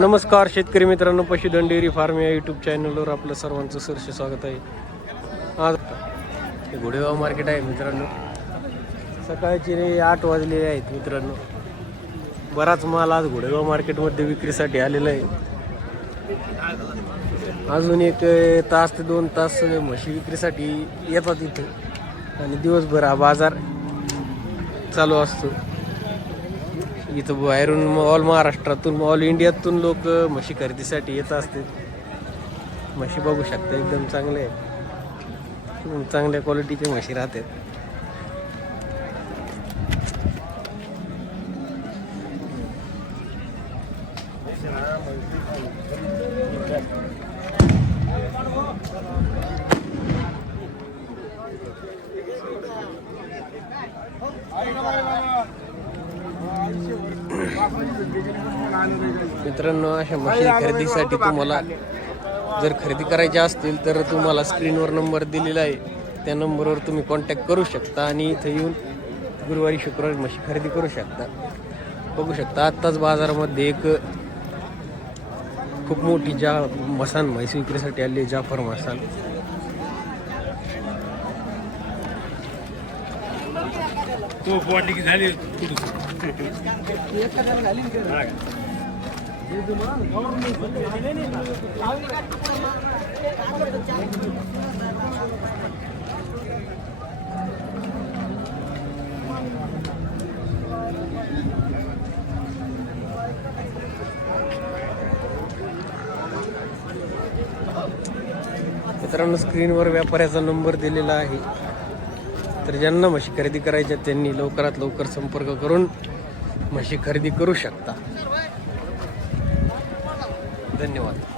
नमस्कार शेतकरी मित्रांनो पशुधन डेअरी फार्म या यूट्यूब चॅनलवर आपलं सर्वांचं सरसे स्वागत आहे. आज हे घोडेगाव मार्केट आहे मित्रांनो. सकाळचे आठ वाजलेले आहेत मित्रांनो. बराच माल आज घोडेगाव मार्केटमध्ये विक्रीसाठी आलेला आहे. अजून एक तास ते दोन तास म्हशी विक्रीसाठी येतात इथं. आणि दिवसभर हा बाजार चालू असतो. इथं बाहेरून ऑल महाराष्ट्रातून ऑल इंडियातून लोक म्हशी खरेदीसाठी येत असतात म्हशी बघू शकता एकदम चांगले आहेत. एकदम चांगल्या क्वालिटीचे म्हशी राहतात. मित्रांनो अशा म्हशी खरेदीसाठी तुम्हाला जर खरेदी करायच्या असतील तर तुम्हाला स्क्रीनवर नंबर दिलेला आहे. त्या नंबरवर तुम्ही कॉन्टॅक्ट करू शकता आणि इथं येऊन गुरुवारी शुक्रवारी म्हशी खरेदी करू शकता. बघू शकता आत्ताच बाजारामध्ये एक खूप मोठी जा मसान म्हैस विक्रीसाठी आली आहे जाफर मसान. तो झाली. मित्रांनो स्क्रीनवर व्यापाऱ्याचा नंबर दिलेला आहे. तर ज्यांना म्हशी खरेदी करायच्या त्यांनी लवकरात लवकर संपर्क करून म्हशी खरेदी करू शकता. धन्यवाद.